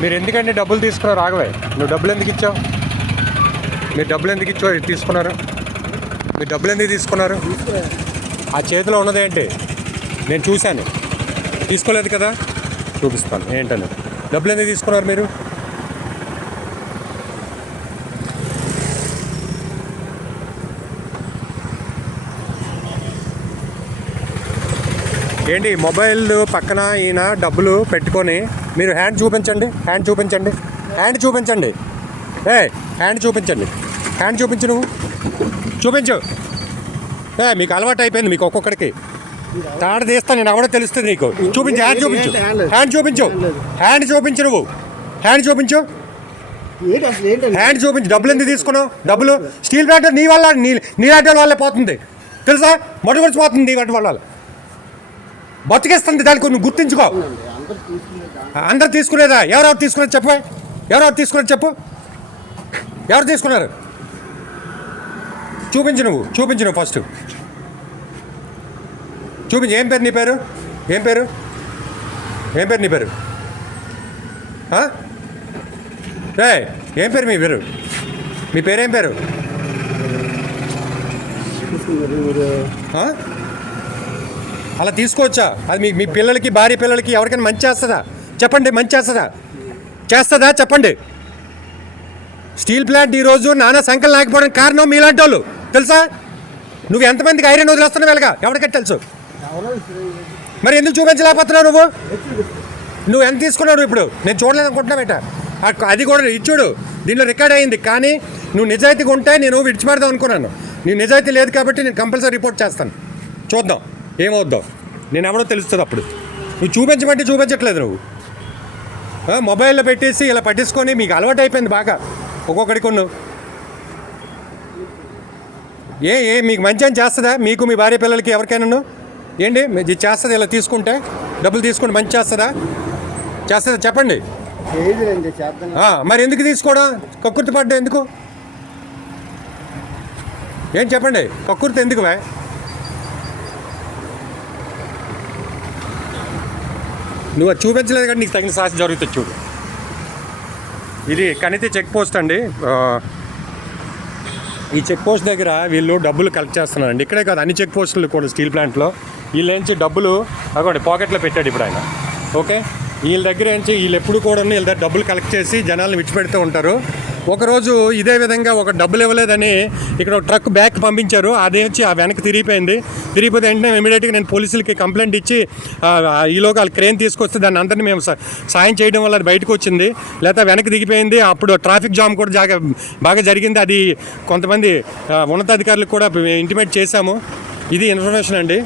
మీరు ఎందుకండి డబ్బులు తీసుకున్నారు? రాఘవే నువ్వు డబ్బులు ఎందుకు ఇచ్చావు? మీరు డబ్బులు ఎందుకు ఇచ్చావు? తీసుకున్నారు. మీరు డబ్బులు ఎందుకు తీసుకున్నారు? ఆ చేతిలో ఉన్నదేంటి నేను చూశాను. తీసుకోలేదు కదా? చూపిస్తాను. ఏంటని డబ్బులు ఎందుకు తీసుకున్నారు మీరు? ఏంటి మొబైల్ పక్కన ఈయన డబ్బులు పెట్టుకొని మీరు హ్యాండ్ చూపించండి హ్యాండ్ చూపించండి హ్యాండ్ చూపించండి. ఏ హ్యాండ్ చూపించండి. హ్యాండ్ చూపించు నువ్వు. చూపించు. ఏ మీకు అలవాటు అయిపోయింది మీకు ఒక్కొక్కడికి. తాడ తీస్తా నేను ఎవడో తెలుస్తుంది నీకు. చూపించు హ్యాండ్ చూపించు. హ్యాండ్ చూపించు. హ్యాండ్ చూపించు నువ్వు. హ్యాండ్ చూపించు. హ్యాండ్ చూపించు. డబ్బులు ఎందుకు తీసుకున్నావు? డబ్బులు. స్టీల్ ప్లాంట్ నీ వల్ల నీ నీ వల్లే వాళ్ళే పోతుంది. తెలుసా? మొట్టమొదటి పోతుంది నీ వాటి వల్ల. బతికేస్తుంది దానికి నువ్వు గుర్తించుకో. అందరు అందరు తీసుకునేదా? ఎవరెవరు తీసుకున్నారు చెప్పు ఎవరెవరు తీసుకున్నారు చెప్పు. ఎవరు తీసుకున్నారు? చూపించు నువ్వు చూపించు నువ్వు ఫస్ట్ చూపించు. ఏం పేరు నీ పేరు? ఏం పేరు? ఏం పేరు నీ పేరు? రే ఏం పేరు మీ పేరు? మీ పేరేం పేరు? అలా తీసుకోవచ్చా? అది మీ మీ పిల్లలకి భార్య పిల్లలకి ఎవరికైనా మంచి చేస్తుందా? చెప్పండి మంచి చేస్తుందా? చేస్తుందా? చెప్పండి. స్టీల్ ప్లాంట్ ఈరోజు నానా సంఖ్యలు లేకపోవడానికి కారణం మీలాంటి వాళ్ళు. తెలుసా? నువ్వు ఎంతమందికి ఐరన్ వదిలేస్తున్నావు వెళ్ళగా ఎవరికైతే తెలుసు? మరి ఎందుకు చూపించలేకపోతున్నావు నువ్వు? నువ్వు ఎంత తీసుకున్నావు ఇప్పుడు? నేను చూడలేదు అనుకుంటున్నావు బయట అది కూడా ఇచ్చుడు దీనిలో రికార్డ్ అయింది. కానీ నువ్వు నిజాయితీగా ఉంటే నేను విడిచిపెడదాం అనుకున్నాను. నీ నిజాయితీ లేదు కాబట్టి నేను కంపల్సరీ రిపోర్ట్ చేస్తాను. చూద్దాం. ఏమవుద్దాం నేను ఎవడో తెలుస్తుంది అప్పుడు. నువ్వు చూపించమంటే చూపించట్లేదు నువ్వు. మొబైల్లో పెట్టేసి ఇలా పట్టించుకొని మీకు అలవాటు అయిపోయింది బాగా. ఒక్కొక్కడికి కొన్ను ఏ ఏ మీకు మంచి అని చేస్తుందా? మీకు మీ భార్య పిల్లలకి ఎవరికైనా ఏంటి? మీ- ఇది చేస్తుంది ఇలా తీసుకుంటే? డబ్బులు తీసుకుంటే మంచి చేస్తుందా? చేస్తుందా? చెప్పండి. మరి ఎందుకు తీసుకోవడం? కక్కుర్తి పడ్డా ఎందుకు? ఏం చెప్పండి? కక్కుర్తి ఎందుకు నువ్వు అది చూపించలేదు కానీ నీకు తగిన సాహసం జరుగుతుంది చూడు. ఇది కనితి చెక్ పోస్ట్ అండి. ఈ చెక్ పోస్ట్ దగ్గర వీళ్ళు డబ్బులు కలెక్ట్ చేస్తున్నారండి. ఇక్కడే కాదు అన్ని చెక్ పోస్టులు కూడా స్టీల్ ప్లాంట్లో వీళ్ళ నుంచి డబ్బులు అగోండి పాకెట్లో పెట్టాడు ఇప్పుడు ఆయన. ఓకే? వీళ్ళ దగ్గర ఏంచి వీళ్ళు ఎప్పుడు కూడా వీళ్ళ దగ్గర డబ్బులు కలెక్ట్ చేసి జనాలను విడిచిపెడుతూ ఉంటారు. ఒకరోజు ఇదే విధంగా ఒక డబ్బులు ఇవ్వలేదని ఇక్కడ ఒక ట్రక్ బ్యాక్ పంపించారు. అదే వచ్చి ఆ వెనక్కి తిరిగిపోయింది. తిరిగిపోతే వెంటనే ఇమీడియట్గా నేను పోలీసులకి కంప్లైంట్ ఇచ్చి ఈలోగా వాళ్ళు క్రేన్ తీసుకొస్తే దాన్ని అందరినీ మేము సాయం చేయడం వల్ల అది బయటకు వచ్చింది. లేకపోతే వెనక్కి దిగిపోయింది. అప్పుడు ట్రాఫిక్ జామ్ కూడా జాగ బాగా జరిగింది. అది కొంతమంది ఉన్నతాధికారులకు కూడా ఇంటిమేట్ చేశాము. ఇది ఇన్ఫర్మేషన్ అండి.